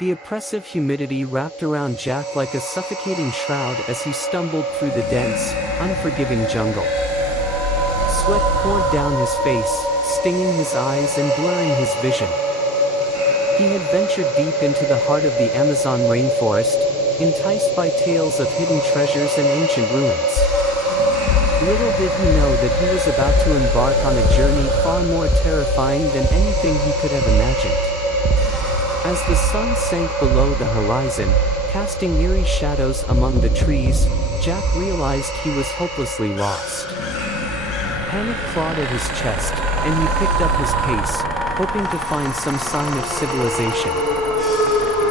The oppressive humidity wrapped around Jack like a suffocating shroud as he stumbled through the dense, unforgiving jungle. Sweat poured down his face, stinging his eyes and blurring his vision. He had ventured deep into the heart of the Amazon rainforest, enticed by tales of hidden treasures and ancient ruins. Little did he know that he was about to embark on a journey far more terrifying than anything he could have imagined. As the sun sank below the horizon, casting eerie shadows among the trees, Jack realized he was hopelessly lost. Panic clawed at his chest, and he picked up his pace, hoping to find some sign of civilization.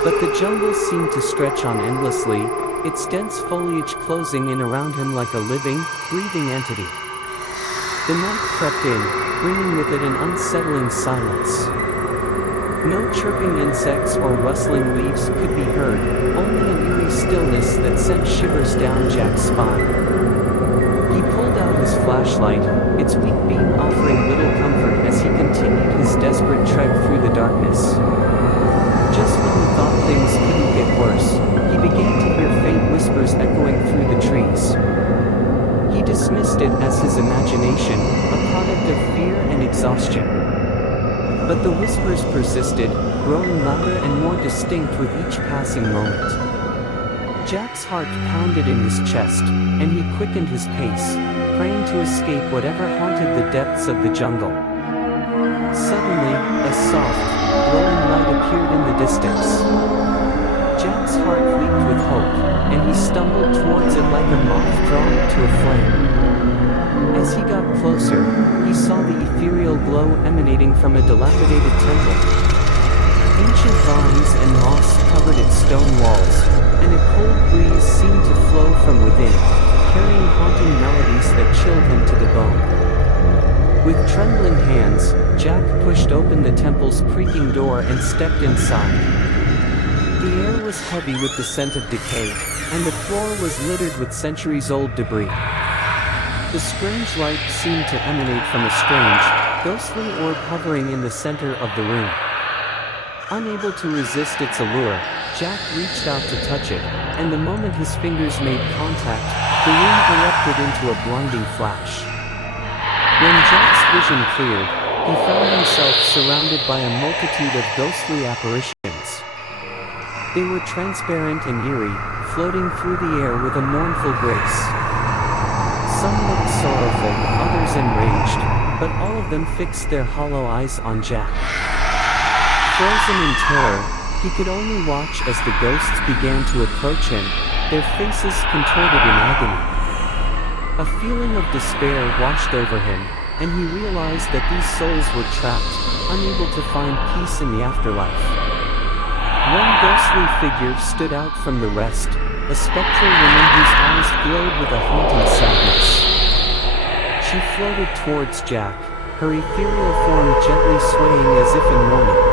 But the jungle seemed to stretch on endlessly, its dense foliage closing in around him like a living, breathing entity. The night crept in, bringing with it an unsettling silence. No chirping insects or rustling leaves could be heard, only an eerie stillness that sent shivers down Jack's spine. He pulled out his flashlight, its weak beam offering little comfort as he continued his desperate trek through the darkness. Just when he thought things couldn't get worse, he began to hear faint whispers echoing through the trees. He dismissed it as his imagination, a product of fear and exhaustion. But the whispers persisted, growing louder and more distinct with each passing moment. Jack's heart pounded in his chest, and he quickened his pace, praying to escape whatever haunted the depths of the jungle. Suddenly, a soft, glowing light appeared in the distance. Jack's heart leaped with hope, and he stumbled towards it like a moth drawn to a flame. As he got closer, he saw the ethereal glow emanating from a dilapidated temple. Ancient vines and moss covered its stone walls, and a cold breeze seemed to flow from within, carrying haunting melodies that chilled him to the bone. With trembling hands, Jack pushed open the temple's creaking door and stepped inside. The air was heavy with the scent of decay, and the floor was littered with centuries-old debris. The strange light seemed to emanate from a strange, ghostly orb hovering in the center of the room. Unable to resist its allure, Jack reached out to touch it, and the moment his fingers made contact, the room erupted into a blinding flash. When Jack's vision cleared, he found himself surrounded by a multitude of ghostly apparitions. They were transparent and eerie, floating through the air with a mournful grace. Some looked sorrowful, others enraged, but all of them fixed their hollow eyes on Jack. Frozen in terror, he could only watch as the ghosts began to approach him, their faces contorted in agony. A feeling of despair washed over him, and he realized that these souls were trapped, unable to find peace in the afterlife. One ghostly figure stood out from the rest, a spectral woman whose eyes glowed with a haunting sadness. She floated towards Jack, her ethereal form gently swaying as if in mourning.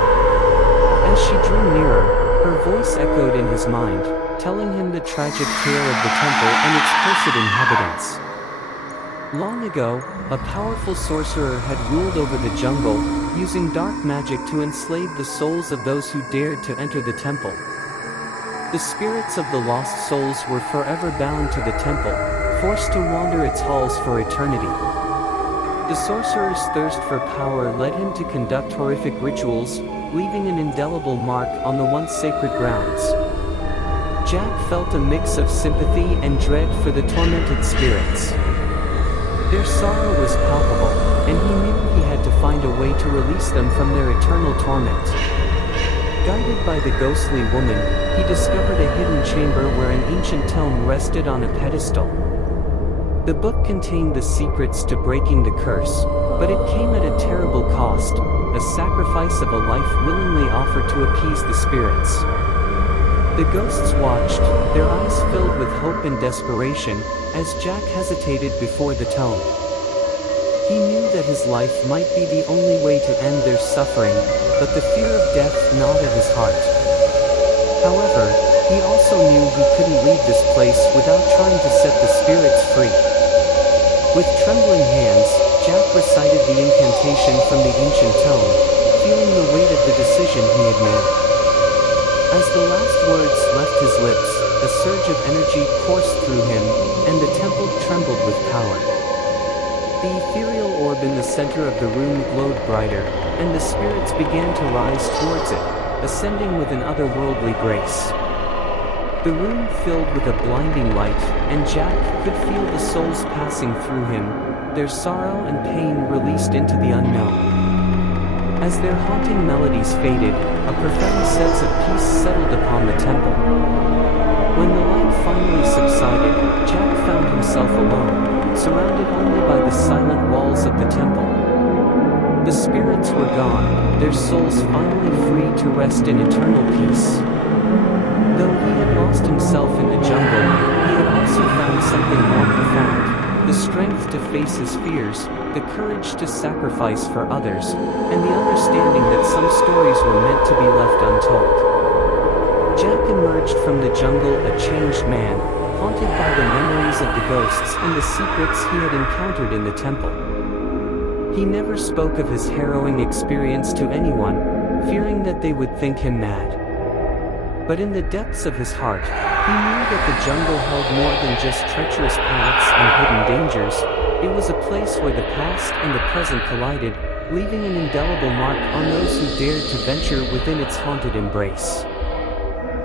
As she drew nearer, her voice echoed in his mind, telling him the tragic tale of the temple and its cursed inhabitants. Long ago, a powerful sorcerer had ruled over the jungle, using dark magic to enslave the souls of those who dared to enter the temple. The spirits of the lost souls were forever bound to the temple, forced to wander its halls for eternity. The sorcerer's thirst for power led him to conduct horrific rituals, leaving an indelible mark on the once sacred grounds. Jack felt a mix of sympathy and dread for the tormented spirits. Their sorrow was palpable, and he knew he had to find a way to release them from their eternal torment. Guided by the ghostly woman, he discovered a hidden chamber where an ancient tome rested on a pedestal. The book contained the secrets to breaking the curse, but it came at a terrible cost, a sacrifice of a life willingly offered to appease the spirits. The ghosts watched, their eyes filled with hope and desperation, as Jack hesitated before the tome. He knew that his life might be the only way to end their suffering, but the fear of death gnawed at his heart. However, he also knew he couldn't leave this place without trying to set the spirits free. With trembling hands, Jack recited the incantation from the ancient tome, feeling the weight of the decision he had made. A As the last words left his lips, a surge of energy coursed through him, and the temple trembled with power. The ethereal orb in the center of the room glowed brighter, and the spirits began to rise towards it, ascending with an otherworldly grace. The room filled with a blinding light, and Jack could feel the souls passing through him, their sorrow and pain released into the unknown. As their haunting melodies faded, a profound sense of peace settled upon the temple. When the light finally subsided, Jack found himself alone, surrounded only by the silent walls of the temple. The spirits were gone, their souls finally free to rest in eternal peace. Though he had lost himself in the jungle, he had also found something more profound: the strength to face his fears, the courage to sacrifice for others, and the understanding that some stories were meant to be left untold. Jack emerged from the jungle a changed man, haunted by the memories of the ghosts and the secrets he had encountered in the temple. He never spoke of his harrowing experience to anyone, fearing that they would think him mad. But in the depths of his heart, he knew that the jungle held more than just treacherous paths and hidden dangers. It was a place where the past and the present collided, leaving an indelible mark on those who dared to venture within its haunted embrace.